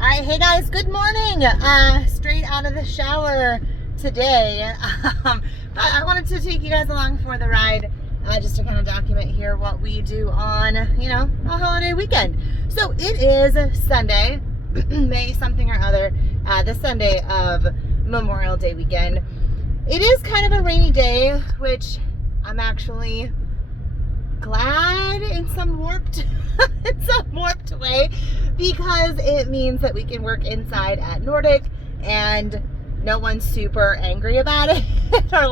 All right, hey guys, good morning. Straight out of the shower today. But I wanted to take you guys along for the ride, just to kind of document here what we do on, a holiday weekend. So it is Sunday, May something or other, the Sunday of Memorial Day weekend. It is kind of a rainy day, which I'm actually glad in some warped way, because it means that we can work inside at Nordic and no one's super angry about it or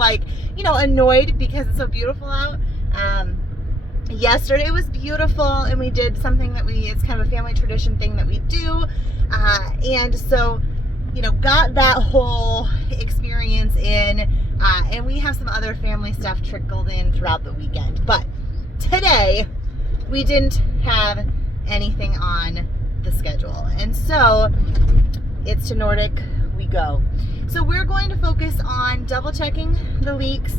annoyed because it's so beautiful out. Yesterday was beautiful and we did something that it's kind of a family tradition thing that we do, and so got that whole experience in, and we have some other family stuff trickled in throughout the weekend. But today we didn't have anything on the schedule, and so it's to Nordic we go. So we're going to focus on double checking the leaks,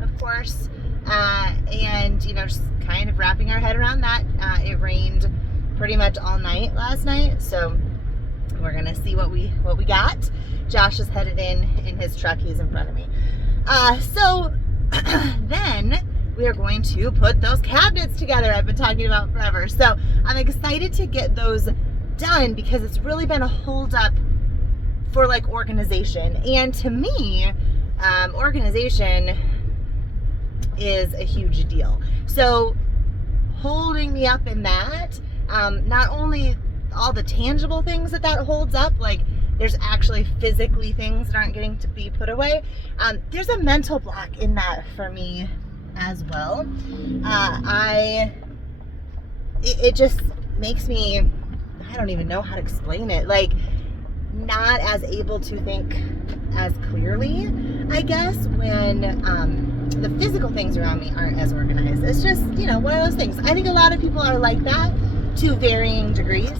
of course, and just kind of wrapping our head around that. It rained pretty much all night last night, so we're gonna see what we got. Josh is headed in his truck. He's in front of me. So then we are going to put those cabinets together I've been talking about forever. So I'm excited to get those done because it's really been a holdup for organization. And to me, organization is a huge deal. So holding me up in that, not only all the tangible things that holds up, there's actually physically things that aren't getting to be put away. There's a mental block in that for me as well. It just makes me, I don't even know how to explain it, not as able to think as clearly, I guess, when the physical things around me aren't as organized. It's just, one of those things. I think a lot of people are like that to varying degrees.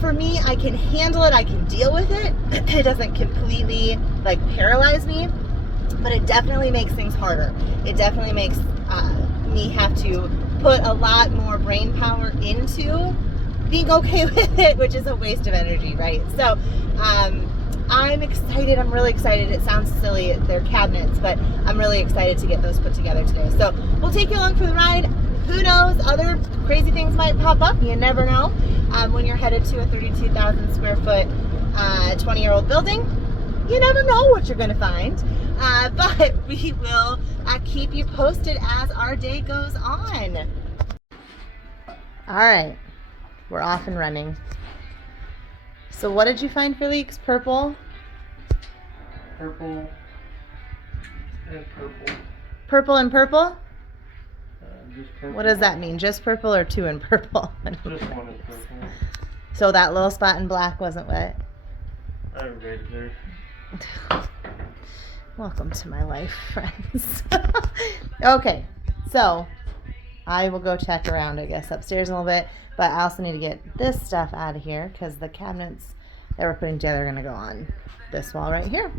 For me, I can handle it, I can deal with it. It doesn't completely paralyze me, but it definitely makes things harder. It definitely makes me have to put a lot more brain power into being okay with it, which is a waste of energy, right? So I'm excited. I'm really excited. It sounds silly, they're cabinets, but I'm really excited to get those put together today. So we'll take you along for the ride. Who knows, other crazy things might pop up. You never know. When you're headed to a 32,000 square foot 20-year-old building, you never know what you're going to find. But we will keep you posted as our day goes on. All right, we're off and running. So what did you find for leaks? Purple? Purple and purple. Purple and purple? Just purple. What does that mean? Just purple or two in purple? Just one is purple. So that little spot in black wasn't wet? I read there. Welcome to my life, friends. Okay, so I will go check around, I guess, upstairs a little bit, but I also need to get this stuff out of here because the cabinets that we're putting together are going to go on this wall right here.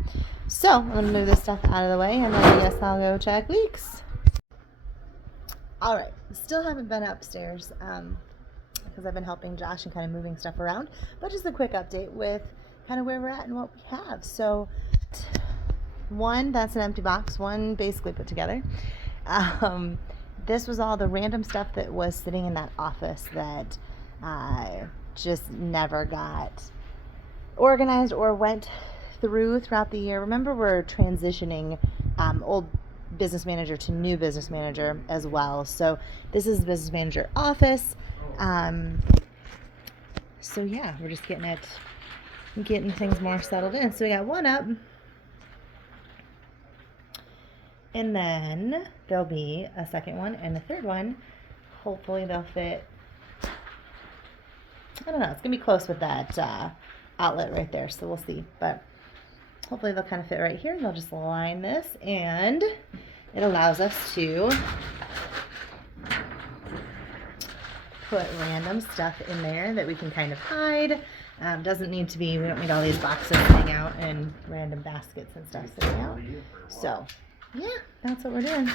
So I'm going to move this stuff out of the way, and then I guess I'll go check leaks. All right, still haven't been upstairs because I've been helping Josh and kind of moving stuff around, but just a quick update with kind of where we're at and what we have. So one, that's an empty box, one basically put together. This was all the random stuff that was sitting in that office that just never got organized or went throughout the year. Remember, we're transitioning old business manager to new business manager as well. So this is the business manager office. So yeah, we're just getting things more settled in. So we got one up. And then there'll be a second one and a third one. Hopefully they'll fit. I don't know. It's going to be close with that outlet right there. So we'll see. But hopefully they'll kind of fit right here. They'll just line this. And it allows us to put random stuff in there that we can kind of hide. Doesn't need to be, we don't need all these boxes sitting out and random baskets and stuff sitting out. So yeah, that's what we're doing.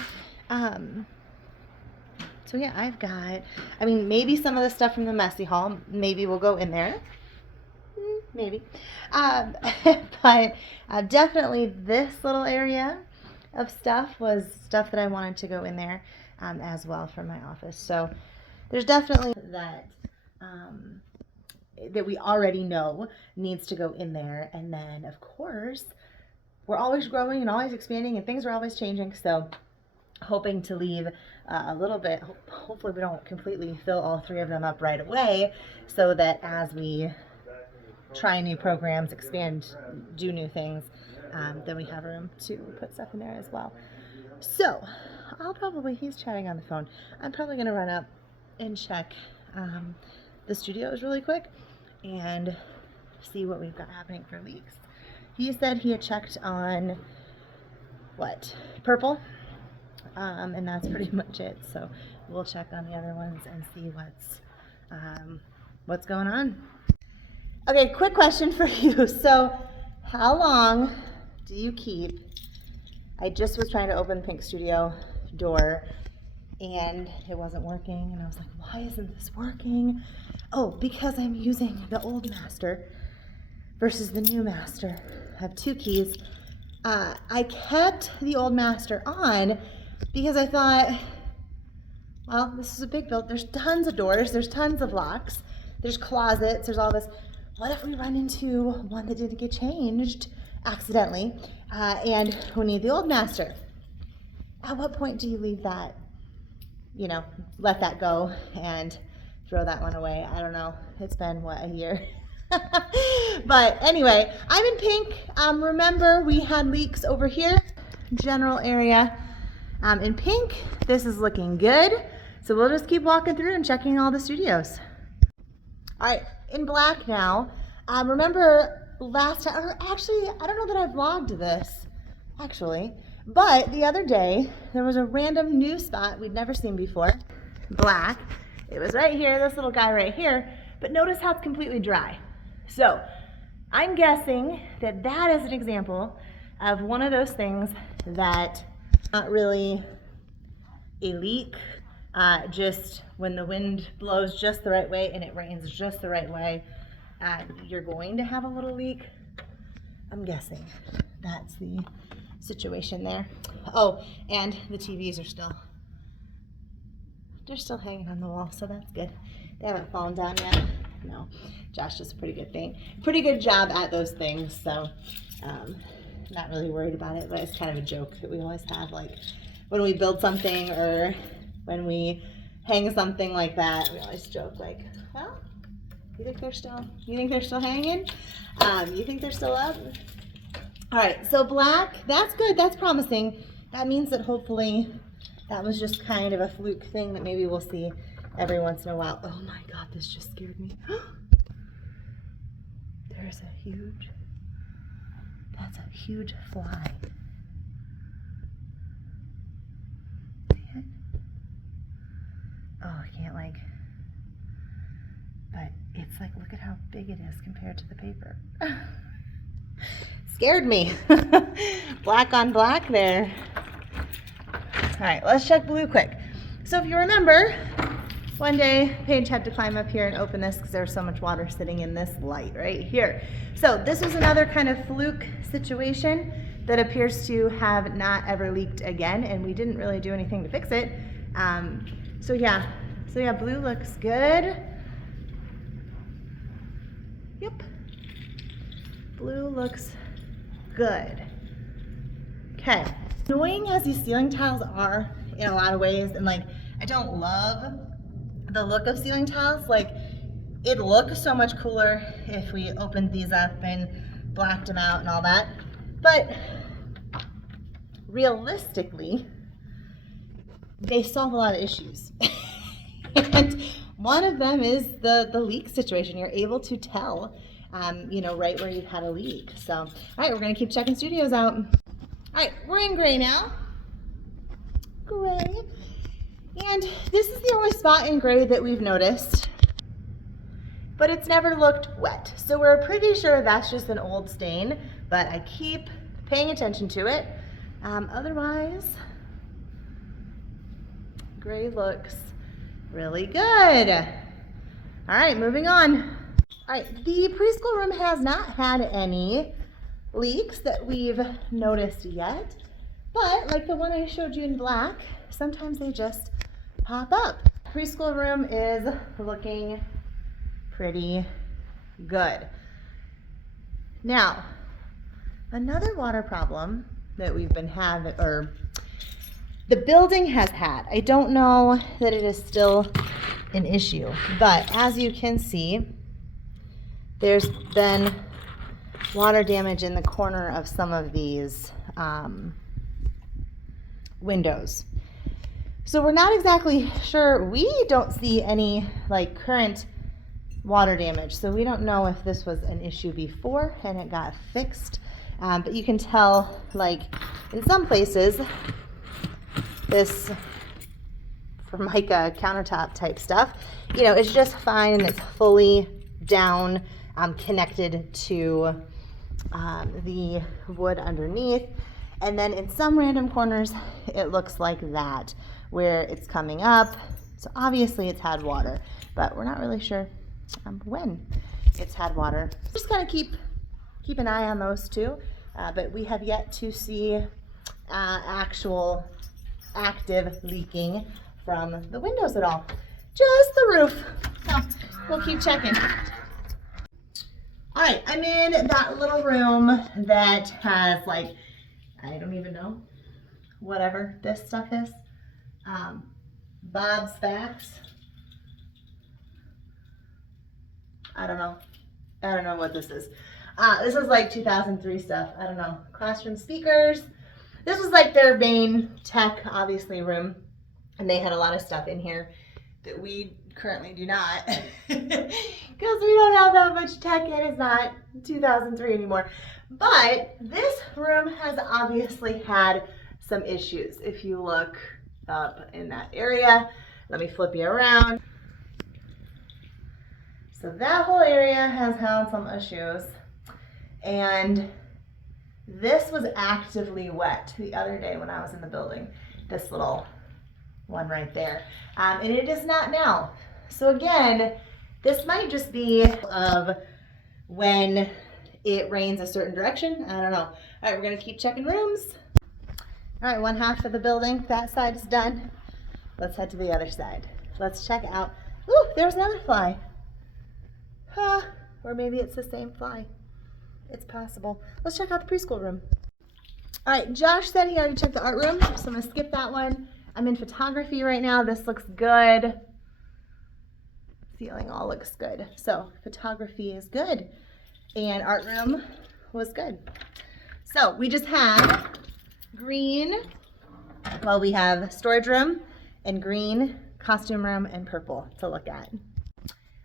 So yeah, I've got, I mean, maybe some of the stuff from the messy hall, maybe will go in there. Maybe. Um, but definitely this little area of stuff was stuff that I wanted to go in there as well for my office. So there's definitely that that we already know needs to go in there. And then, of course, we're always growing and always expanding and things are always changing. So hoping to leave a little bit, hopefully we don't completely fill all three of them up right away, so that as we try new programs, expand, do new things, then we have room to put stuff in there as well. So he's chatting on the phone. I'm probably going to run up and check the studios really quick and see what we've got happening for leaks. He said he had checked on Purple, and that's pretty much it. So we'll check on the other ones and see what's going on. Okay, quick question for you. So how long do you keep, I just was trying to open the Pink Studio door and it wasn't working, and I was like, why isn't this working? Oh, because I'm using the old master versus the new master. I have two keys. I kept the old master on because I thought, well, this is a big build. There's tons of doors, there's tons of locks, there's closets, there's all this. What if we run into one that didn't get changed accidentally and we need the old master? At what point do you leave that, let that go and throw that one away? I don't know. It's been, a year? But anyway, I'm in pink. Remember, we had leaks over here, general area. In pink, this is looking good. So we'll just keep walking through and checking all the studios. All right, in black now. Remember last time, or actually, I don't know that I've vlogged this, actually. But the other day, there was a random new spot we'd never seen before. Black. It was right here, this little guy right here. But notice how it's completely dry. So I'm guessing that that is an example of one of those things that not really a leak, just when the wind blows just the right way and it rains just the right way, you're going to have a little leak. I'm guessing that's the situation there. Oh, and the TVs are they're still hanging on the wall, so that's good. They haven't fallen down yet. No, Josh does a pretty good job at those things, so not really worried about it, but it's kind of a joke that we always have, like when we build something or when we hang something like that, we always joke like, well, you think they're still hanging? You think they're still up? All right, so black, that's good, that's promising. That means that hopefully that was just kind of a fluke thing that maybe we'll see every once in a while. Oh my God, this just scared me. That's a huge fly. See it? Oh, I can't but it's like, look at how big it is compared to the paper. Scared me. Black on black there. All right, let's check blue quick. So if you remember, one day Paige had to climb up here and open this because there was so much water sitting in this light right here. So this was another kind of fluke situation that appears to have not ever leaked again, and we didn't really do anything to fix it. So yeah, blue looks good. Yep, blue looks good. Okay, annoying as these ceiling tiles are in a lot of ways, and I don't love the look of ceiling tiles. It looks so much cooler if we opened these up and blacked them out and all that, but realistically, they solve a lot of issues. And one of them is the leak situation. You're able to tell, right where you've had a leak. So, all right, we're gonna keep checking studios out. All right, we're in gray now. Gray. And this is the only spot in gray that we've noticed, but it's never looked wet. So we're pretty sure that's just an old stain, but I keep paying attention to it. Otherwise, gray looks Really good. All right, moving on. All right, the preschool room has not had any leaks that we've noticed yet, but like the one I showed you in black, sometimes they just pop up. Preschool room is looking pretty good. Now, another water problem that we've been having, or the building has had, I don't know that it is still an issue, but as you can see, there's been water damage in the corner of some of these windows. So we're not exactly sure. We don't see any like current water damage, so we don't know if this was an issue before and it got fixed. But you can tell, like in some places, this Formica countertop type stuff, you know, it's just fine and it's fully down, connected to the wood underneath. And then in some random corners, it looks like that, where it's coming up. So obviously it's had water, but we're not really sure when it's had water. Just gotta keep an eye on those two. But we have yet to see actual active leaking from the windows at all. Just the roof. So we'll keep checking. All right, I'm in that little room that has like, I don't even know, whatever this stuff is. Bob's Facts. I don't know what this is. This is like 2003 stuff. I don't know. Classroom speakers. This was like their main tech, obviously, room. And they had a lot of stuff in here that we currently do not. Because we don't have that much tech and it's not 2003 anymore. But this room has obviously had some issues. If you look up in that area, let me flip you around. So that whole area has had some issues. And this was actively wet the other day when I was in the building. This little one right there. And it is not now. So again, this might just be of when it rains a certain direction. I don't know. All right, we're gonna keep checking rooms. All right, one half of the building, that side is done. Let's head to the other side. Let's check out, ooh, there's another fly. Or maybe it's the same fly. It's possible. Let's check out the preschool room. All right, Josh said he already checked the art room, so I'm gonna skip that one. I'm in photography right now. This looks good. Ceiling all looks good. So photography is good. And art room was good. So we just have green, well, we have storage room and green, costume room and purple to look at.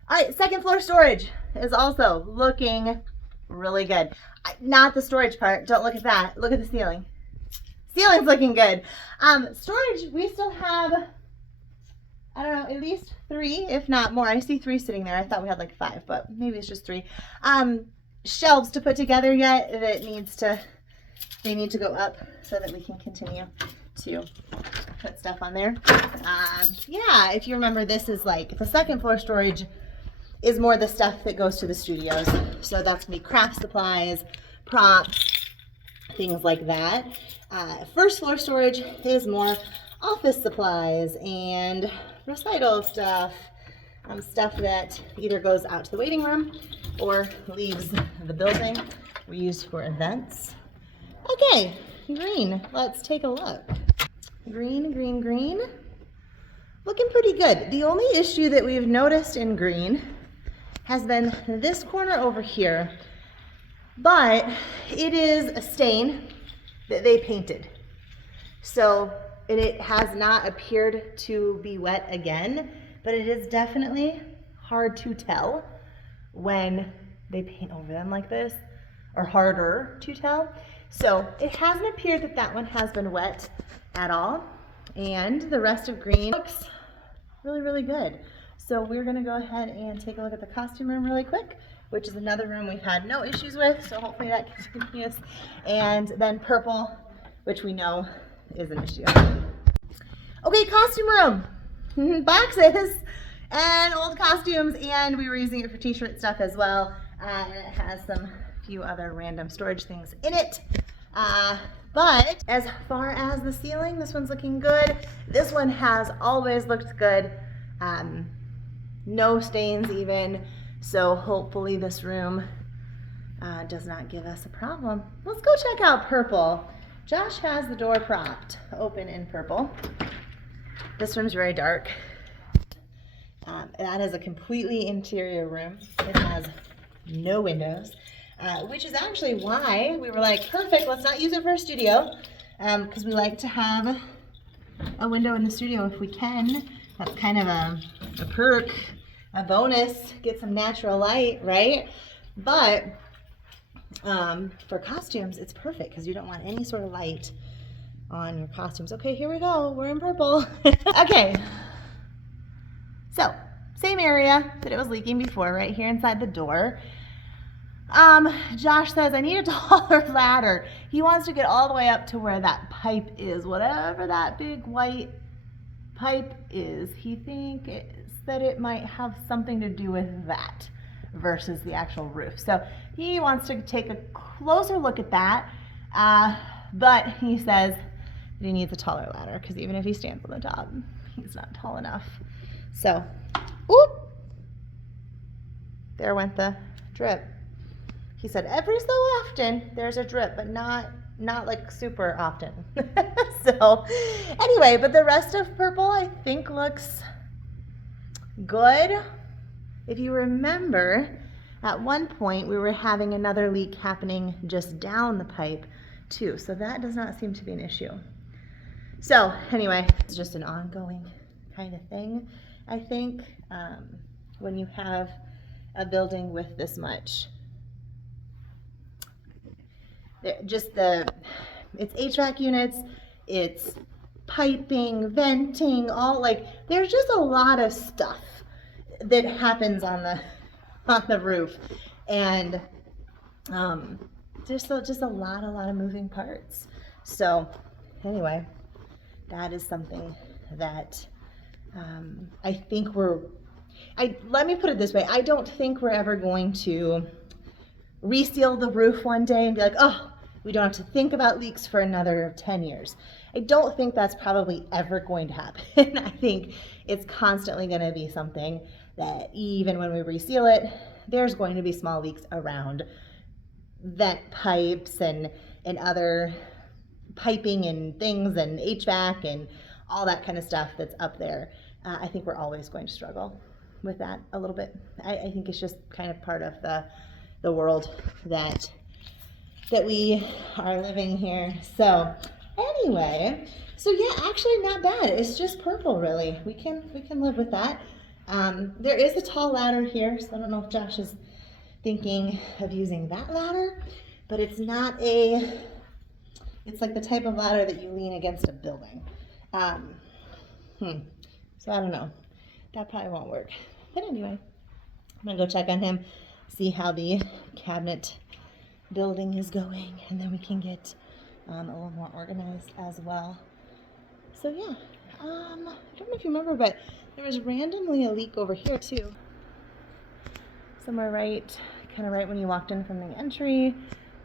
All right, second floor storage is also looking really good. Not the storage part, don't look at that. Look at the ceiling. Ceiling's looking good. Storage, we still have, I don't know, at least 3, if not more. I see 3 sitting there. I thought we had like 5, but maybe it's just 3. Shelves to put together yet that they need to go up so that we can continue to put stuff on there. Yeah, if you remember, this is like the second floor storage is more the stuff that goes to the studios. So that's gonna be craft supplies, props, things like that. First floor storage is more office supplies and recital stuff, stuff that either goes out to the waiting room or leaves the building. We use for events. Okay, green, let's take a look. Green, green, green. Looking pretty good. The only issue that we've noticed in green has been this corner over here, but it is a stain that they painted. So it has not appeared to be wet again, but it is definitely hard to tell when they paint over them like this, or harder to tell. So it hasn't appeared that that one has been wet at all. And the rest of green looks really, really good. So we're gonna go ahead and take a look at the costume room really quick, which is another room we've had no issues with, so hopefully that continues. And then purple, which we know is an issue. Okay, costume room. boxes and old costumes, and we were using it for t-shirt stuff as well. And it has some few other random storage things in it. But as far as the ceiling, this one's looking good. This one has always looked good. No stains even. So hopefully this room does not give us a problem. Let's go check out purple. Josh has the door propped open in purple. This room's very dark. That is a completely interior room. It has no windows, which is actually why we were like, perfect, let's not use it for a studio, because we like to have a window in the studio if we can. That's kind of a perk, a bonus, get some natural light, right? But for costumes, it's perfect because you don't want any sort of light on your costumes. Okay, here we go. We're in purple. Okay. So, same area that it was leaking before, right here inside the door. Josh says, I need a taller ladder. He wants to get all the way up to where that pipe is, whatever that big white pipe is. He thinks that it might have something to do with that versus the actual roof. So he wants to take a closer look at that, but he says that he needs a taller ladder because even if he stands on the top, he's not tall enough. So, oop, there went the drip. He said every so often there's a drip, but not like super often. So anyway, but the rest of purple I think looks good. If you remember, at one point we were having another leak happening just down the pipe too, so that does not seem to be an issue. So anyway, it's just an ongoing kind of thing, I think, when you have a building with this much. It's HVAC units, it's piping, venting, all like, there's just a lot of stuff that happens on the roof, and just a lot of moving parts. So anyway, that is something that I think let me put it this way, I don't think we're ever going to reseal the roof one day and be like, oh, we don't have to think about leaks for another 10 years. I don't think that's probably ever going to happen. I think it's constantly going to be something that even when we reseal it, there's going to be small leaks around vent pipes and other piping and things and HVAC and all that kind of stuff that's up there. I think we're always going to struggle with that a little bit. I think it's just kind of part of the world that we are living here. So anyway, so yeah, actually not bad. It's just purple, really. We can live with that. There is a tall ladder here, so I don't know if Josh is thinking of using that ladder, but it's not it's like the type of ladder that you lean against a building. So I don't know. That probably won't work. But anyway, I'm gonna go check on him, see how the cabinet building is going, and then we can get a little more organized as well. So yeah, I don't know if you remember, but there was randomly a leak over here too. Somewhere kind of right when you walked in from the entry,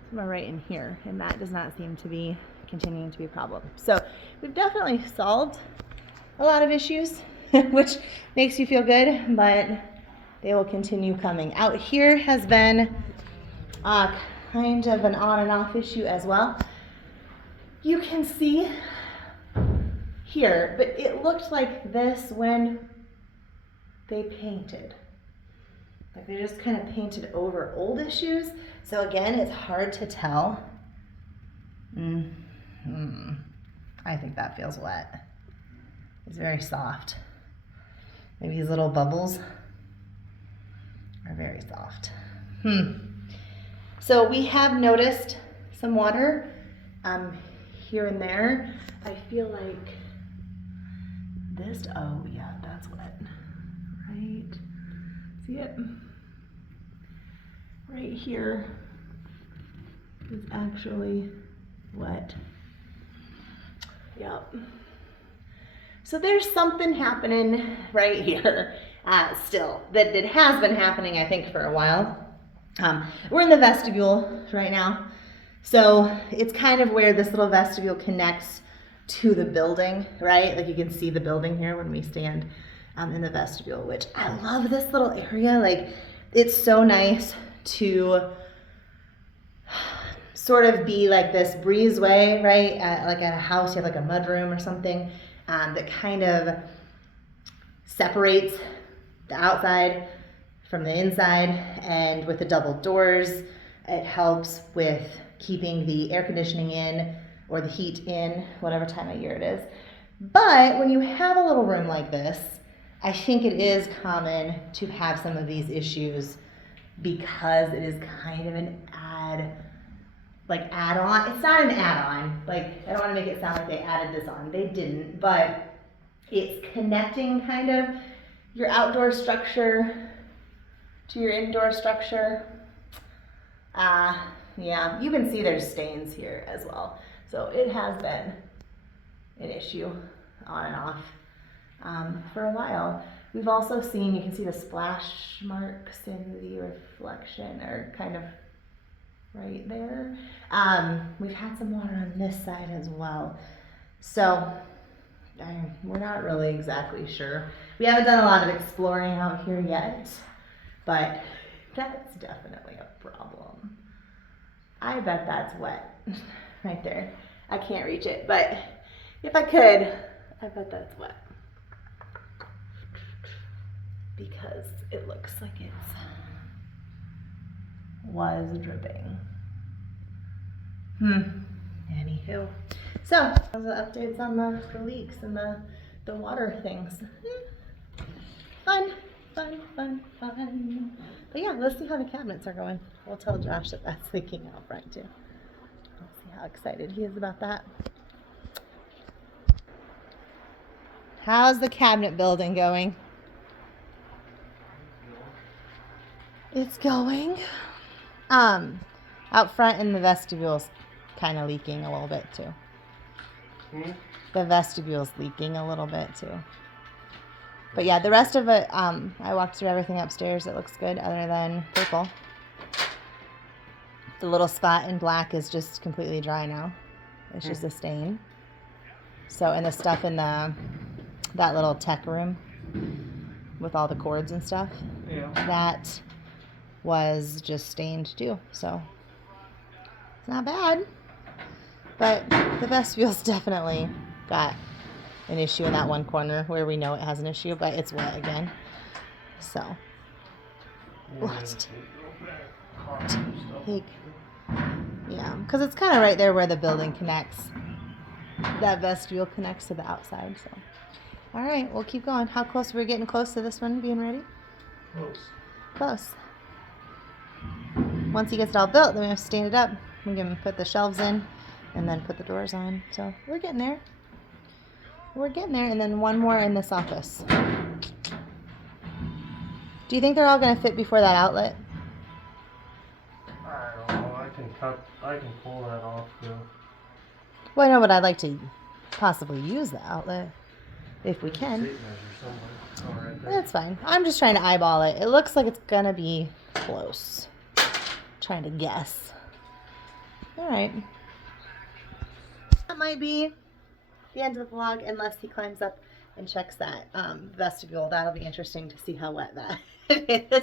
somewhere right in here, and that does not seem to be continuing to be a problem. So we've definitely solved a lot of issues, which makes you feel good, but they will continue coming. Out here has been kind of an on and off issue as well. You can see here, but it looked like this when they painted. Like they just kind of painted over old issues. So again, it's hard to tell. I think that feels wet. It's very soft. Maybe these little bubbles are very soft. So we have noticed some water here and there. I feel like this, oh yeah, that's wet. Right, see it? Right here is actually wet. Yep. So there's something happening right here still that has been happening, I think, for a while. We're in the vestibule right now. So it's kind of where this little vestibule connects to the building, right? Like you can see the building here when we stand in the vestibule, which I love this little area. Like it's so nice to sort of be like this breezeway, right? Like at a house, you have like a mudroom or something that kind of separates the outside from the inside. And with the double doors, it helps with keeping the air conditioning in or the heat in, whatever time of year it is. But when you have a little room like this, I think it is common to have some of these issues because it is kind of an add-on. It's not an add-on. Like, I don't want to make it sound like they added this on. They didn't, but it's connecting kind of your outdoor structure to your indoor structure. Yeah, you can see there's stains here as well. So it has been an issue on and off for a while. We've also seen, you can see the splash marks in the reflection are kind of right there. We've had some water on this side as well. So we're not really exactly sure. We haven't done a lot of exploring out here yet, but that's definitely a problem. I bet that's wet right there. I can't reach it, but if I could, I bet that's wet. Because it looks like it was dripping. Anywho. So, those are the updates on the leaks and the water things. Fun. But yeah, let's see how the cabinets are going. We'll tell Josh that that's leaking out front too. Let's see how excited he is about that. How's the cabinet building going? It's going. Out front in the vestibule's kind of leaking a little bit too. The vestibule's leaking a little bit too. But yeah, the rest of it, I walked through everything upstairs. It looks good other than purple. The little spot in black is just completely dry now. It's just a stain. So, and the stuff in that little tech room with all the cords and stuff, that was just stained too. So, it's not bad. But the vestibule's definitely got an issue in that one corner where we know it has an issue, but it's wet again. So, let's take, yeah, because it's kind of right there where the building connects. That vestibule connects to the outside. So, all right, we'll keep going. How close? We're getting close to this one being ready? Close. Once he gets it all built, then we have to stand it up. We can put the shelves in and then put the doors on. So we're getting there. And then one more in this office. Do you think they're all going to fit before that outlet? I don't know. I can pull that off too. Well, I know, but I'd like to possibly use the outlet if we can. That's fine. I'm just trying to eyeball it. It looks like it's going to be close. Trying to guess. All right. That might be the end of the vlog, unless he climbs up and checks that vestibule. That'll be interesting to see how wet that is.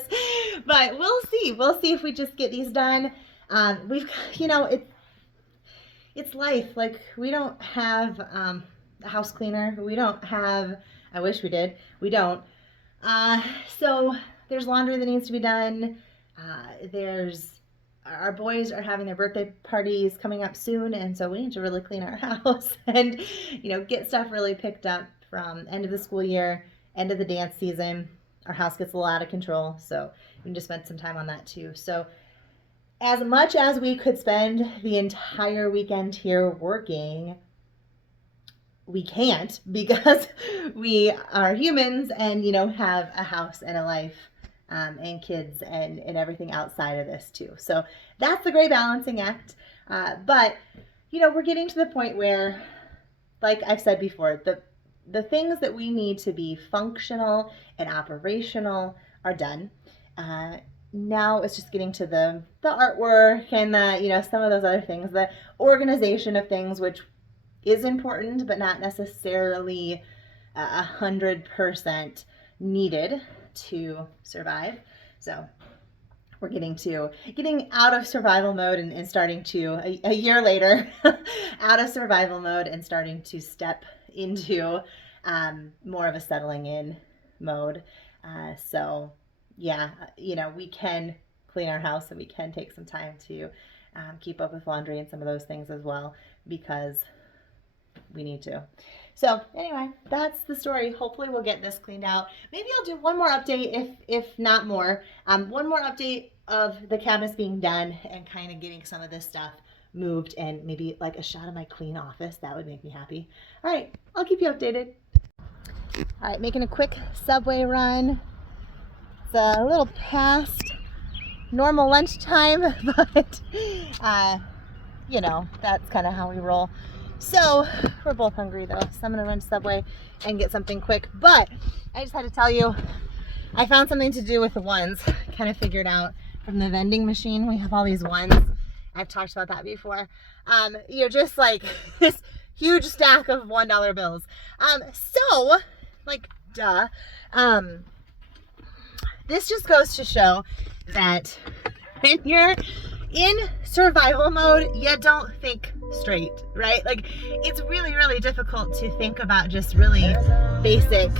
But we'll see. We'll see if we just get these done. We've, it's life. Like, we don't have a house cleaner. We don't have, I wish we did. We don't. So there's laundry that needs to be done. Our boys are having their birthday parties coming up soon, and so we need to really clean our house and, get stuff really picked up from end of the school year, end of the dance season. Our house gets a little out of control, so we need to spend some time on that too. So as much as we could spend the entire weekend here working, we can't, because we are humans and, have a house and a life. And kids and everything outside of this too. So that's the great balancing act. But, we're getting to the point where, like I've said before, the things that we need to be functional and operational are done. Now it's just getting to the artwork and some of those other things, the organization of things, which is important but not necessarily 100% needed to survive. So we're getting out of survival mode and starting to a year later out of survival mode and starting to step into more of a settling in mode. So yeah, we can clean our house and we can take some time to keep up with laundry and some of those things as well, because we need to. So anyway, that's the story. Hopefully we'll get this cleaned out. Maybe I'll do one more update, if not more. One more update of the cabinets being done and kind of getting some of this stuff moved, and maybe like a shot of my clean office. That would make me happy. All right, I'll keep you updated. All right, making a quick Subway run. It's a little past normal lunchtime, but that's kind of how we roll. So we're both hungry though, so I'm gonna run to Subway and get something quick. But I just had to tell you, I found something to do with the ones. Kind of figured out from the vending machine. We have all these ones. I've talked about that before. Just like this huge stack of $1 bills. So like, duh. This just goes to show that when you're in survival mode, you don't think straight, right? Like, it's really, really difficult to think about just really basic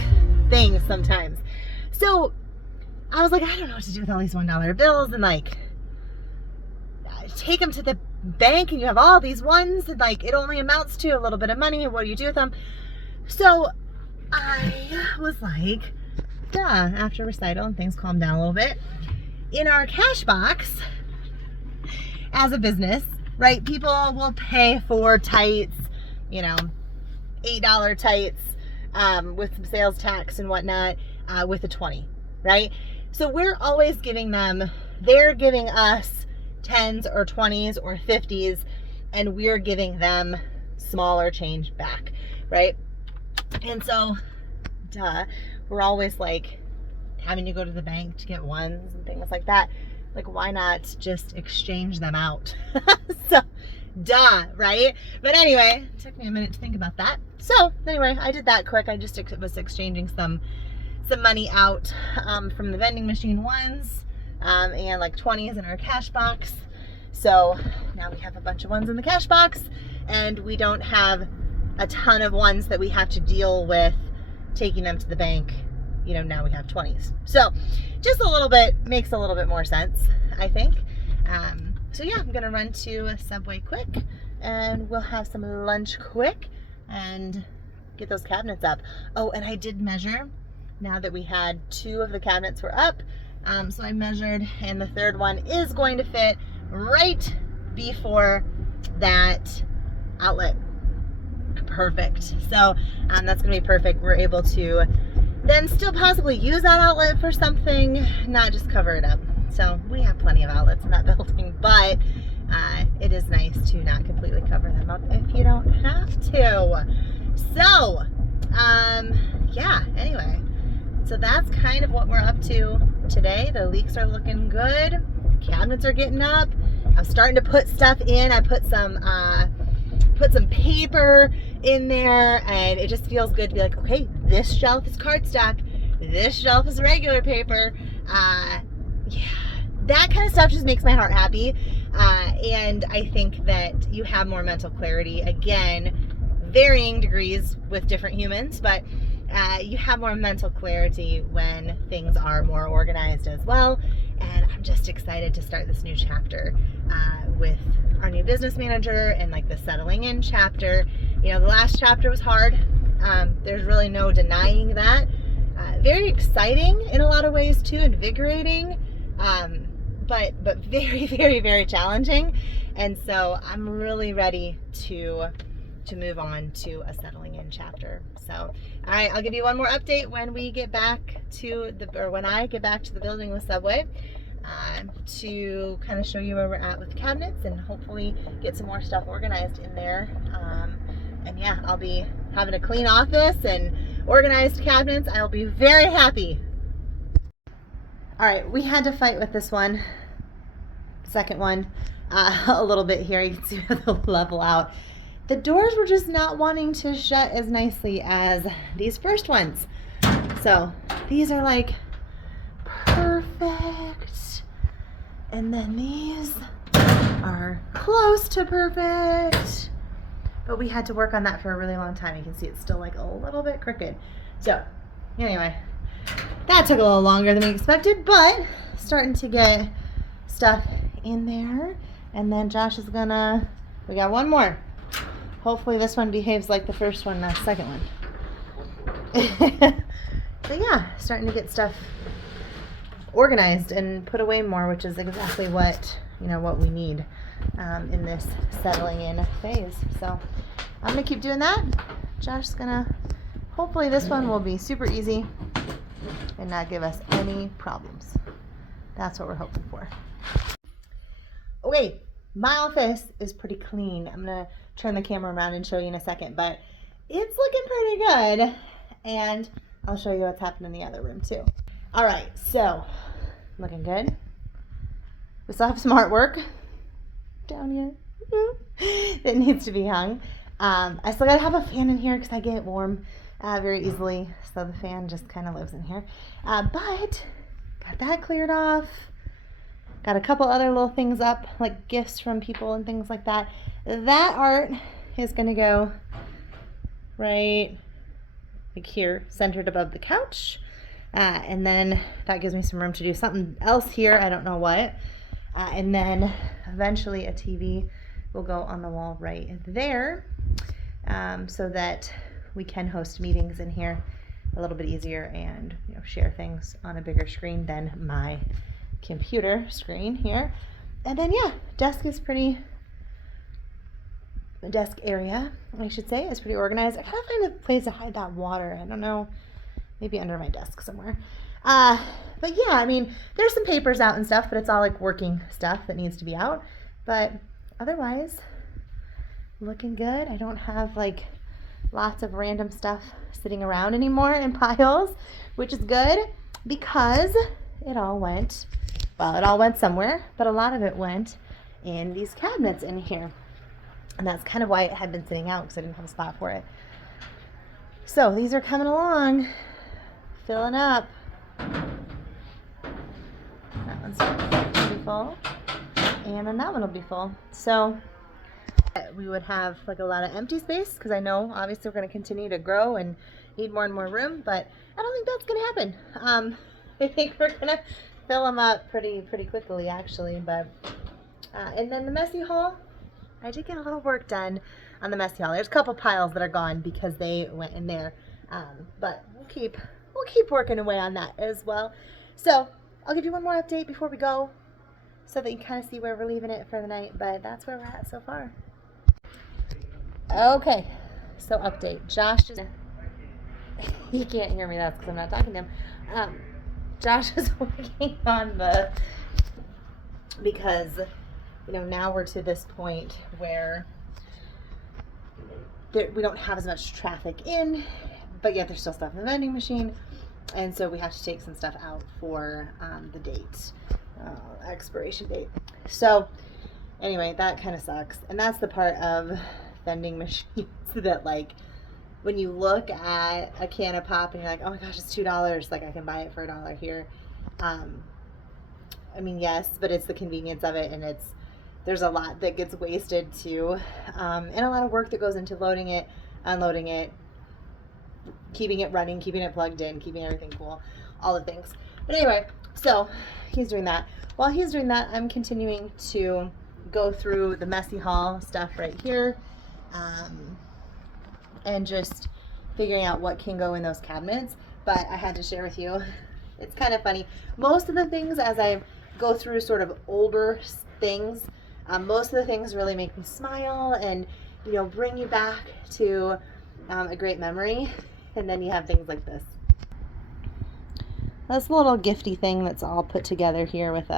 things sometimes. So I was like, I don't know what to do with all these $1 bills, and like, take them to the bank and you have all these ones, and like, it only amounts to a little bit of money, and what do you do with them? So I was like, duh, after recital and things calmed down a little bit, in our cash box, as a business, right, people will pay for tights, $8 tights, with some sales tax and whatnot, with a 20, right? So we're always giving them, they're giving us 10s or 20s or 50s, and we're giving them smaller change back, right? And so, duh, we're always like having to go to the bank to get ones and things like that. Like, why not just exchange them out? So, duh, right? But anyway, it took me a minute to think about that. So anyway, I did that quick. I just was exchanging some money out from the vending machine ones and like 20s in our cash box. So now we have a bunch of ones in the cash box, and we don't have a ton of ones that we have to deal with taking them to the bank. Now we have 20s. So just a little bit, makes a little bit more sense, I think. So yeah, I'm gonna run to Subway quick, and we'll have some lunch quick and get those cabinets up. Oh, and I did measure, now that we had 2 of the cabinets were up. So I measured, and the 3rd one is going to fit right before that outlet. Perfect. So that's gonna be perfect. We're able to then still possibly use that outlet for something, not just cover it up. So we have plenty of outlets in that building, but it is nice to not completely cover them up if you don't have to. So yeah, anyway, so that's kind of what we're up to today. The leaks are looking good. Cabinets are getting up. I'm starting to put stuff in. I put some paper in there, and it just feels good to be like, okay, this shelf is cardstock, this shelf is regular paper. Yeah, that kind of stuff just makes my heart happy. And I think that you have more mental clarity. Again, varying degrees with different humans, but you have more mental clarity when things are more organized as well. And I'm just excited to start this new chapter with our new business manager, and like the settling in chapter. The last chapter was hard. There's really no denying that. Very exciting in a lot of ways too, invigorating, but very, very, very challenging. And so I'm really ready to move on to a settling in chapter. So, all right, I'll give you one more update when we get back to when I get back to the building with Subway, to kind of show you where we're at with the cabinets and hopefully get some more stuff organized in there. And yeah, I'll be having a clean office and organized cabinets. I'll be very happy. All right, we had to fight with this one, second one, a little bit here. You can see the level out. The doors were just not wanting to shut as nicely as these first ones. So these are like perfect. And then these are close to perfect. But we had to work on that for a really long time. You can see it's still like a little bit crooked. So anyway, that took a little longer than we expected, but starting to get stuff in there. And then Josh is gonna, we got one more. Hopefully this one behaves like the first one, not the second one. But yeah, starting to get stuff organized and put away more, which is exactly what, what we need in this settling in phase. So I'm gonna keep doing that. Josh's gonna, hopefully this one will be super easy and not give us any problems. That's what we're hoping for. Okay, my office is pretty clean. I'm gonna turn the camera around and show you in a second, but it's looking pretty good. And I'll show you what's happening in the other room too. All right, so looking good. We still have some artwork down here that needs to be hung. I still gotta have a fan in here because I get warm very easily, so the fan just kind of lives in here. But got that cleared off. Got a couple other little things up, like gifts from people and things like that. That art is gonna go right like here, centered above the couch. And then that gives me some room to do something else here. I don't know what. And then eventually a TV will go on the wall right there, so that we can host meetings in here a little bit easier and share things on a bigger screen than my computer screen here. And then yeah, desk area, I should say, is pretty organized. I gotta find a place to hide that water. I don't know, maybe under my desk somewhere. But yeah, I mean, there's some papers out and stuff, but it's all like working stuff that needs to be out. But otherwise, looking good. I don't have like lots of random stuff sitting around anymore in piles, which is good because it all went somewhere, but a lot of it went in these cabinets in here. And that's kind of why it had been sitting out, because I didn't have a spot for it. So these are coming along, filling up. That one's pretty full. And then that one will be full. So we would have like a lot of empty space, because I know obviously we're going to continue to grow and need more and more room, but I don't think that's going to happen. I think we're going to fill them up pretty quickly actually. But and then the messy hall, I did get a little work done on the messy hall. There's a couple piles that are gone because they went in there, but we'll keep working away on that as well. So I'll give you one more update before we go, so that you can kind of see where we're leaving it for the night. But that's where we're at so far. Okay, so update. Josh is he can't hear me. That's because I'm not talking to him. Josh is working on because now we're to this point where we don't have as much traffic in, but yet there's still stuff in the vending machine, and so we have to take some stuff out for the date, expiration date. So anyway, that kind of sucks, and that's the part of vending machines that, like, when you look at a can of pop and you're like, oh my gosh, it's $2, like I can buy it for $1 here. I mean, yes, but it's the convenience of it, and there's a lot that gets wasted too, and a lot of work that goes into loading it, unloading it, keeping it running, keeping it plugged in, keeping everything cool, all the things. But anyway, so he's doing that. While he's doing that, I'm continuing to go through the messy hall stuff right here, and just figuring out what can go in those cabinets. But I had to share with you, it's kind of funny. Most of the things, as I go through sort of older things, most of the things really make me smile and bring you back to a great memory. And then you have things like this. This little gifty thing that's all put together here with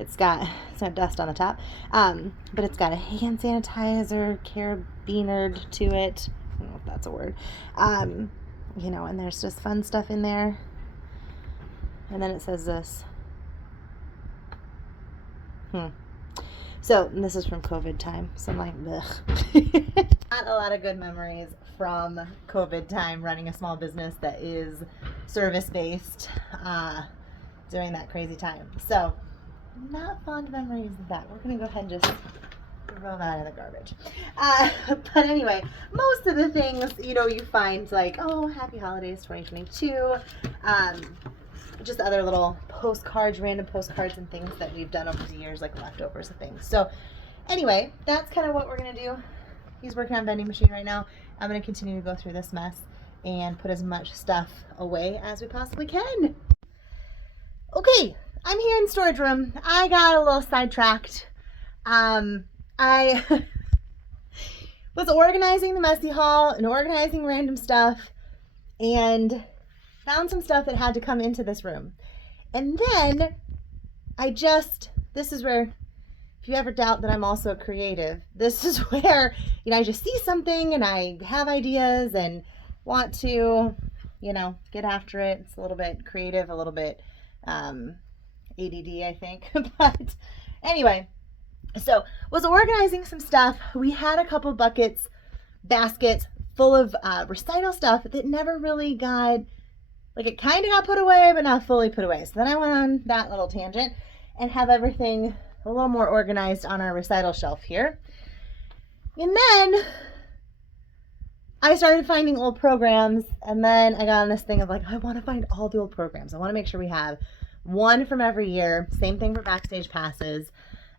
It's got dust on the top, but it's got a hand sanitizer carabiner to it. I don't know if that's a word. You know, and there's just fun stuff in there. And then it says this. So this is from COVID time. So I'm like, ugh. Not a lot of good memories from COVID time running a small business that is service-based during that crazy time. So not fond memories of that. We're going to go ahead and just throw that in the garbage. But anyway, most of the things, you know, you find like, oh, happy holidays 2022. Just other little postcards, random postcards and things that we've done over the years, like leftovers of things. So anyway, that's kind of what we're going to do. He's working on vending machine right now. I'm going to continue to go through this mess and put as much stuff away as we possibly can. Okay, I'm here in the storage room. I got a little sidetracked. I was organizing the messy hall and organizing random stuff and found some stuff that had to come into this room. And then this is where, if you ever doubt that I'm also a creative, this is where, you know, I just see something and I have ideas and want to, you know, get after it. It's a little bit creative, a little bit ADD, I think. But anyway, so was organizing some stuff. We had a couple baskets full of recital stuff that never really got, like, it kind of got put away, but not fully put away. So then I went on that little tangent and have everything a little more organized on our recital shelf here. And then I started finding old programs, and then I got on this thing of like, I want to find all the old programs. I want to make sure we have one from every year. Same thing for backstage passes.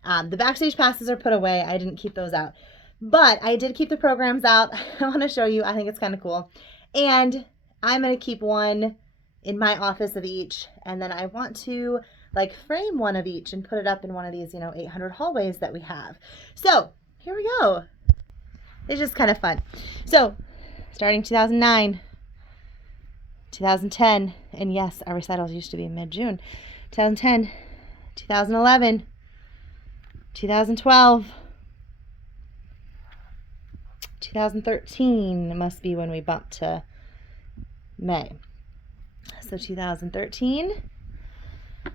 The backstage passes are put away. I didn't keep those out, but I did keep the programs out. I want to show you. I think it's kind of cool. And I'm going to keep one in my office of each, and then I want to like frame one of each and put it up in one of these, you know, 800 hallways that we have. So here we go. It's just kind of fun. So starting 2009, 2010, and yes, our recitals used to be mid-June. 2010, 2011, 2012, 2013 must be when we bumped to May. So 2013,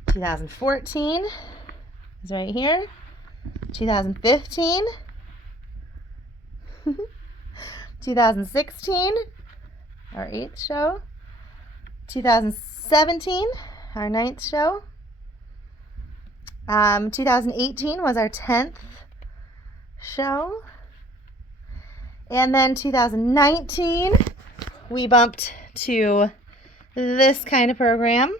2014 is right here, 2015, 2016, our 8th show, 2017, our 9th show, 2018 was our 10th show, and then 2019 we bumped to this kind of program.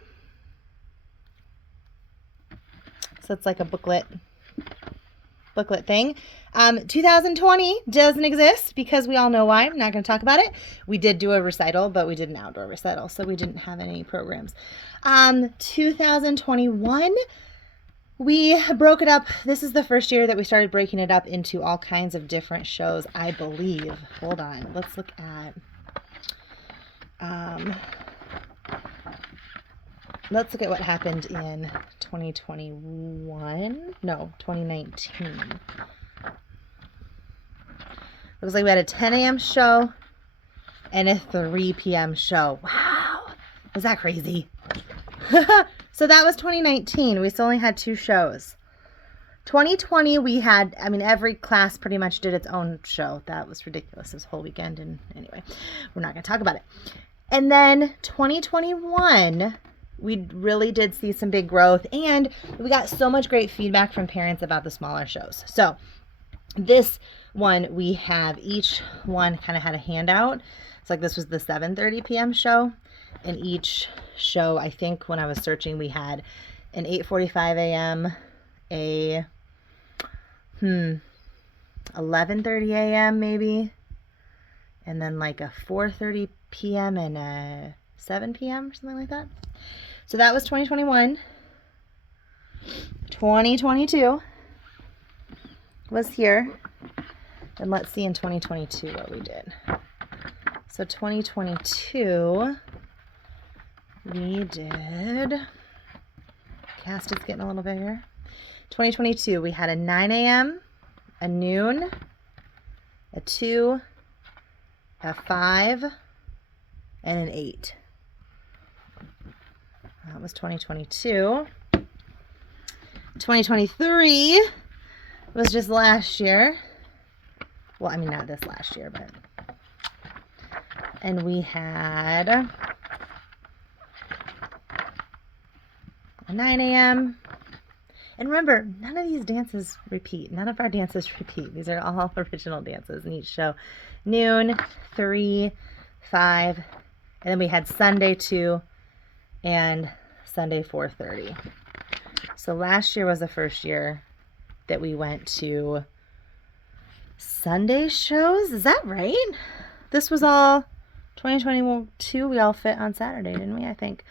So it's like a booklet thing. 2020 doesn't exist because we all know why. I'm not going to talk about it. We did do a recital, but we did an outdoor recital, so we didn't have any programs. 2021, we broke it up. This is the first year that we started breaking it up into all kinds of different shows, I believe. Hold on. Let's look at... let's look at what happened in 2021. No, 2019. Looks like we had a 10 a.m. show and a 3 p.m. show. Wow. Was that crazy? So that was 2019. We still only had 2 shows. 2020, we had, I mean, every class pretty much did its own show. That was ridiculous this whole weekend. And anyway, we're not going to talk about it. And then 2021, we really did see some big growth, and we got so much great feedback from parents about the smaller shows. So this one, we have each one kind of had a handout. It's like this was the 7:30 p.m. show, and each show, I think when I was searching, we had an 8:45 a.m., a 11:30 a.m. maybe, and then like a 4:30 p.m. and a 7 p.m. or something like that. So that was 2021. 2022 was here. And let's see in 2022 what we did. So 2022, we did, cast is getting a little bigger. 2022, we had a 9 a.m., a noon, a 2, a 5, and an 8. That was 2022. 2023 was just last year. Well, I mean, not this last year, but. And we had a 9 a.m. And remember, none of these dances repeat. None of our dances repeat. These are all original dances in each show. Noon, 3, 5, and then we had Sunday 2 and Sunday 4:30. So last year was the first year that we went to Sunday shows. Is that right? This was all 2022. We all fit on Saturday, didn't we? I think.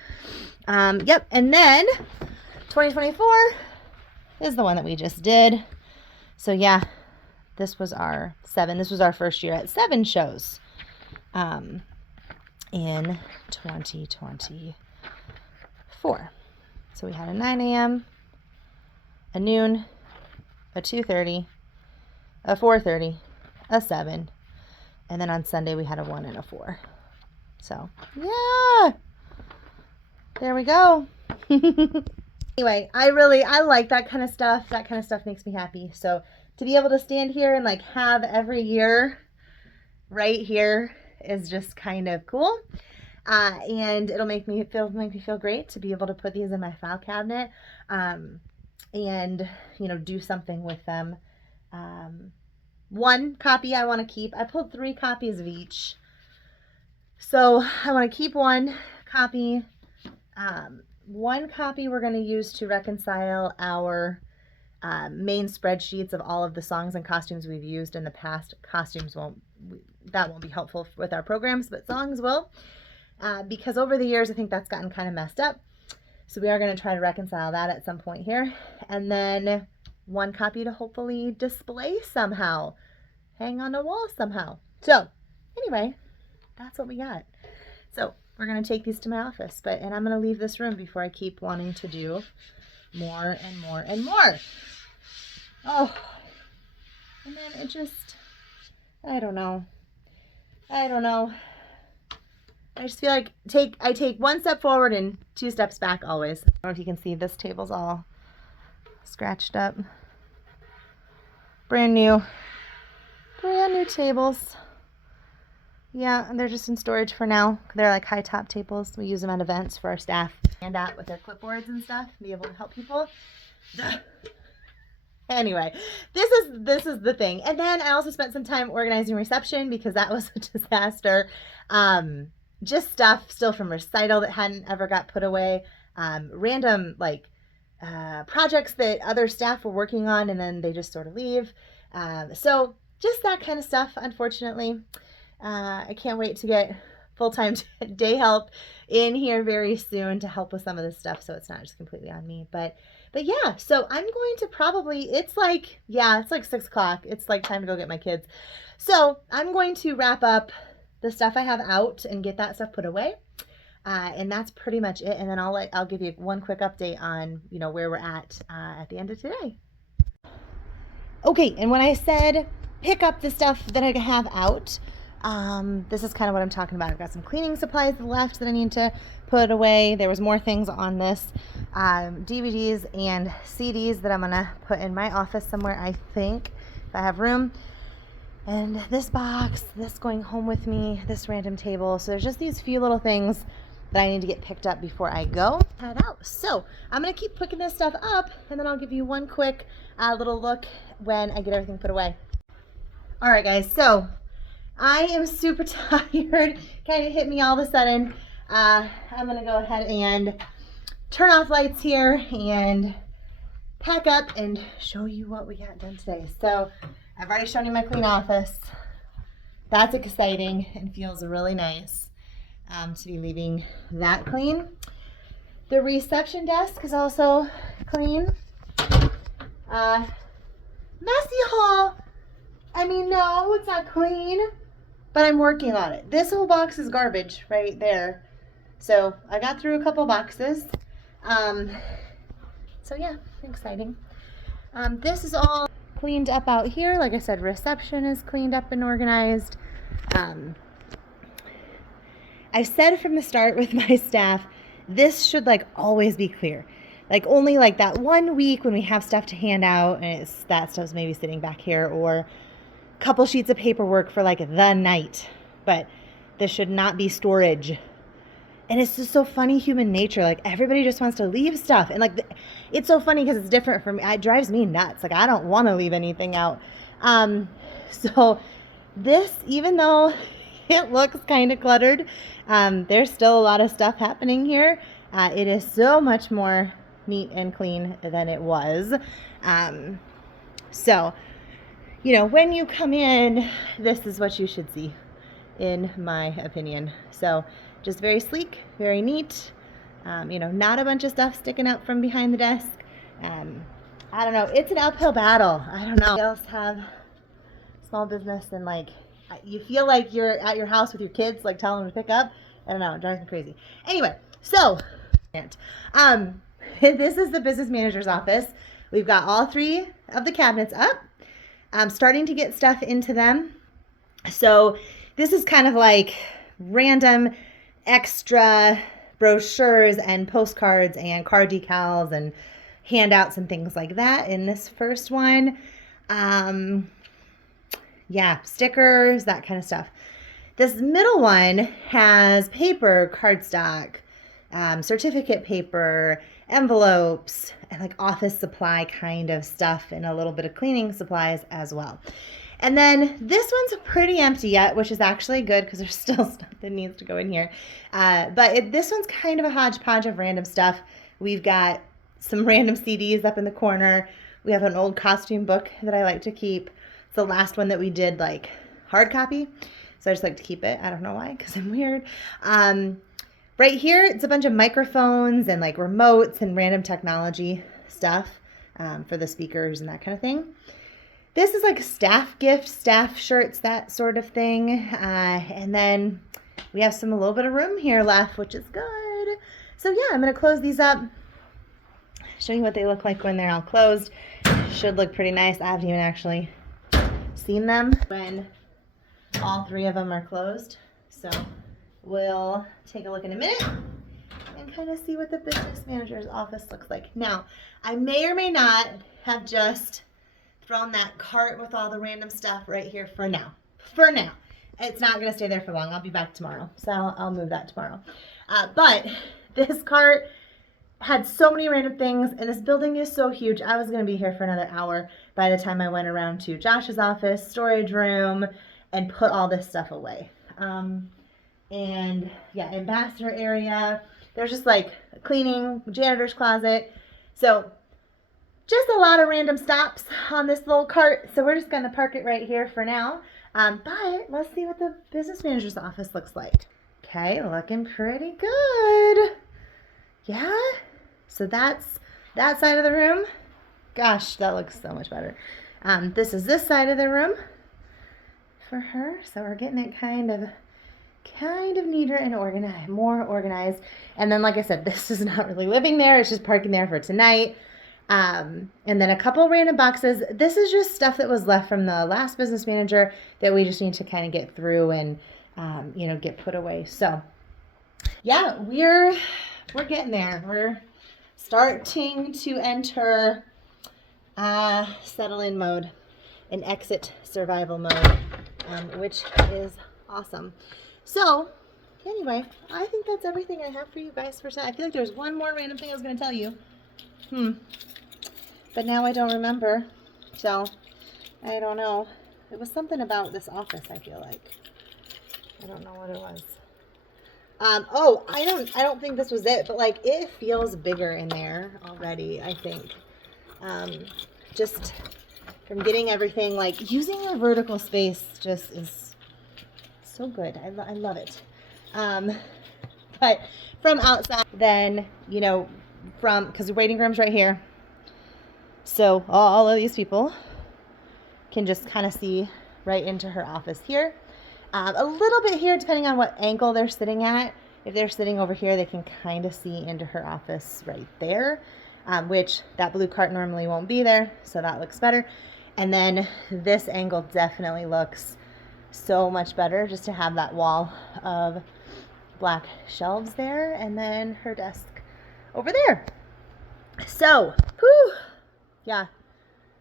Yep. And then 2024 is the one that we just did. So yeah, this was our 7. This was our first year at 7 shows in 2024. So we had a 9 a.m., a noon, a 2:30, a 4:30, a 7, and then on Sunday we had a 1 and a 4. So yeah, there we go. Anyway, I like that kind of stuff. That kind of stuff makes me happy. So to be able to stand here and like have every year right here is just kind of cool. And it'll make me feel great to be able to put these in my file cabinet, and do something with them. One copy I want to keep. I pulled 3 copies of each, so I want to keep one copy. One copy we're going to use to reconcile our main spreadsheets of all of the songs and costumes we've used in the past. Costumes won't be helpful with our programs, but songs will. Because over the years, I think that's gotten kind of messed up. So we are going to try to reconcile that at some point here. And then one copy to hopefully display somehow. Hang on a wall somehow. So anyway, that's what we got. So we're going to take these to my office. And I'm going to leave this room before I keep wanting to do more and more and more. Oh, and then it just, I don't know. I just feel like I take 1 step forward and 2 steps back always. I don't know if you can see, this table's all scratched up. Brand new tables. Yeah, and they're just in storage for now. They're like high top tables. We use them at events for our staff and out with their clipboards and stuff, be able to help people. Anyway, this is the thing. And then I also spent some time organizing reception because that was a disaster. Just stuff still from recital that hadn't ever got put away. Random projects that other staff were working on and then they just sort of leave. So just that kind of stuff, unfortunately. I can't wait to get full-time day help in here very soon to help with some of this stuff so it's not just completely on me. But yeah, so I'm going to probably, it's like 6 o'clock. It's like time to go get my kids. So I'm going to wrap up the stuff I have out and get that stuff put away. And that's pretty much it. And then I'll give you one quick update on, where we're at the end of today. Okay. And when I said pick up the stuff that I have out, this is kind of what I'm talking about. I've got some cleaning supplies left that I need to put away. There was more things on this, DVDs and CDs that I'm going to put in my office somewhere, I think, if I have room. And this box, this going home with me, this random table. So there's just these few little things that I need to get picked up before I go head out. So I'm going to keep picking this stuff up, and then I'll give you one quick little look when I get everything put away. All right, guys. So I am super tired. Kind of hit me all of a sudden. I'm going to go ahead and turn off lights here and pack up and show you what we got done today. So I've already shown you my clean office. That's exciting and feels really nice to be leaving that clean. The reception desk is also clean. Messy hall. I mean, no, it's not clean, but I'm working on it. This whole box is garbage right there. So I got through a couple boxes. So yeah, exciting. This is all cleaned up out here. Like I said, reception is cleaned up and organized. I've said from the start with my staff, this should like always be clear. Like only like that 1 week when we have stuff to hand out and that stuff's maybe sitting back here, or a couple sheets of paperwork for like the night. But this should not be storage. And it's just so funny, human nature. Like everybody just wants to leave stuff. And like, it's so funny because it's different for me. It drives me nuts. Like I don't want to leave anything out. So this, even though it looks kind of cluttered, there's still a lot of stuff happening here. It is so much more neat and clean than it was. So, you know, when you come in, this is what you should see, in my opinion. So just very sleek, very neat. You know, not a bunch of stuff sticking out from behind the desk. I don't know. It's an uphill battle. I don't know. You else have small business and like you feel like you're at your house with your kids, like telling them to pick up. I don't know. It drives me crazy. Anyway, so this is the business manager's office. We've got all 3 of the cabinets up. I'm starting to get stuff into them. So this is kind of like random extra brochures and postcards and card decals and handouts and things like that in this first one. Yeah, stickers, that kind of stuff. This middle one has paper, cardstock, certificate paper, envelopes, and like office supply kind of stuff, and a little bit of cleaning supplies as well. And then this one's pretty empty yet, which is actually good because there's still stuff that needs to go in here. But this one's kind of a hodgepodge of random stuff. We've got some random CDs up in the corner. We have an old costume book that I like to keep. It's the last one that we did like hard copy. So I just like to keep it. I don't know why, because I'm weird. Right here, it's a bunch of microphones and like remotes and random technology stuff for the speakers and that kind of thing. This is like staff gifts, staff shirts, that sort of thing. And then we have a little bit of room here left, which is good. So yeah, I'm going to close these up, show you what they look like when they're all closed. Should look pretty nice. I haven't even actually seen them when all 3 of them are closed. So we'll take a look in a minute and kind of see what the business manager's office looks like. Now, I may or may not have just thrown that cart with all the random stuff right here for now. For now. It's not going to stay there for long. I'll be back tomorrow. So I'll move that tomorrow. But this cart had so many random things, and this building is so huge. I was going to be here for another hour by the time I went around to Josh's office, storage room, and put all this stuff away. And yeah, ambassador area. There's just like a cleaning, janitor's closet. So just a lot of random stops on this little cart. So we're just going to park it right here for now. But let's see what the business manager's office looks like. Okay, looking pretty good. Yeah. So that's that side of the room. Gosh, that looks so much better. This is this side of the room for her. So we're getting it kind of neater and organized, more organized. And then, like I said, this is not really living there. It's just parking there for tonight. And then a couple random boxes. This is just stuff that was left from the last business manager that we just need to kind of get through and, get put away. So yeah, we're getting there. We're starting to enter settle in mode and exit survival mode, which is awesome. So anyway, I think that's everything I have for you guys for tonight. I feel like there's one more random thing I was going to tell you. But now I don't remember. So I don't know. It was something about this office, I feel like. I don't know what it was. I don't think this was it, but like it feels bigger in there already, I think. Just from getting everything, like using the vertical space just is so good. I love it. But from outside, then, because the waiting room's right here. So all of these people can just kind of see right into her office here. A little bit here, depending on what angle they're sitting at. If they're sitting over here, they can kind of see into her office right there. which that blue cart normally won't be there, so that looks better. And then this angle definitely looks so much better, just to have that wall of black shelves there, and then her desk over there. So, whew, yeah,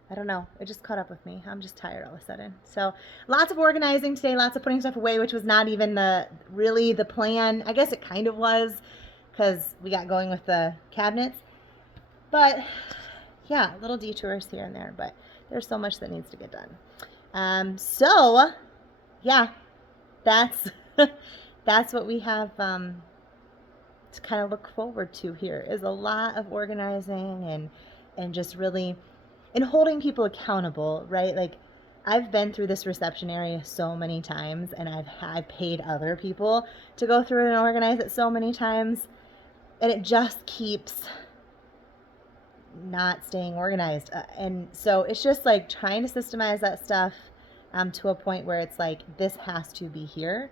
I don't know. It just caught up with me. I'm just tired all of a sudden. So lots of organizing today, lots of putting stuff away, which was not even really the plan. I guess it kind of was, because we got going with the cabinets. But yeah, little detours here and there, but there's so much that needs to get done. So yeah, that's that's what we have to kind of look forward to here, is a lot of organizing and just really and holding people accountable, right? Like, I've been through this reception area so many times, and I've paid other people to go through it and organize it so many times, and it just keeps not staying organized. And so it's just like trying to systemize that stuff to a point where it's like, this has to be here.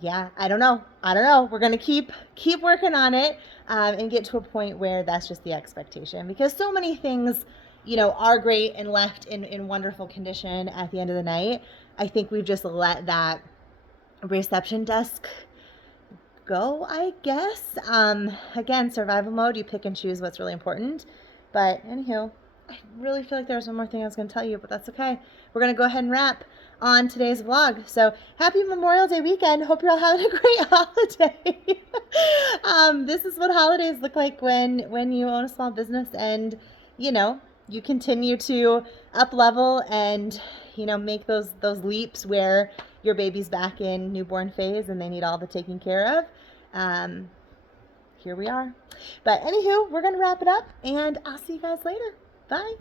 Yeah, I don't know. We're going to keep working on it and get to a point where that's just the expectation, because so many things, are great and left in wonderful condition at the end of the night. I think we've just let that reception desk go, I guess. Again, survival mode, you pick and choose what's really important. But anywho, I really feel like there was one more thing I was going to tell you, but that's okay. We're going to go ahead and wrap on today's vlog. So happy Memorial Day weekend. Hope you're all having a great holiday. This is what holidays look like when you own a small business, and you continue to up level and make those leaps where your baby's back in newborn phase and they need all the taking care of. Here we are. But anywho, we're going to wrap it up, and I'll see you guys later. Bye.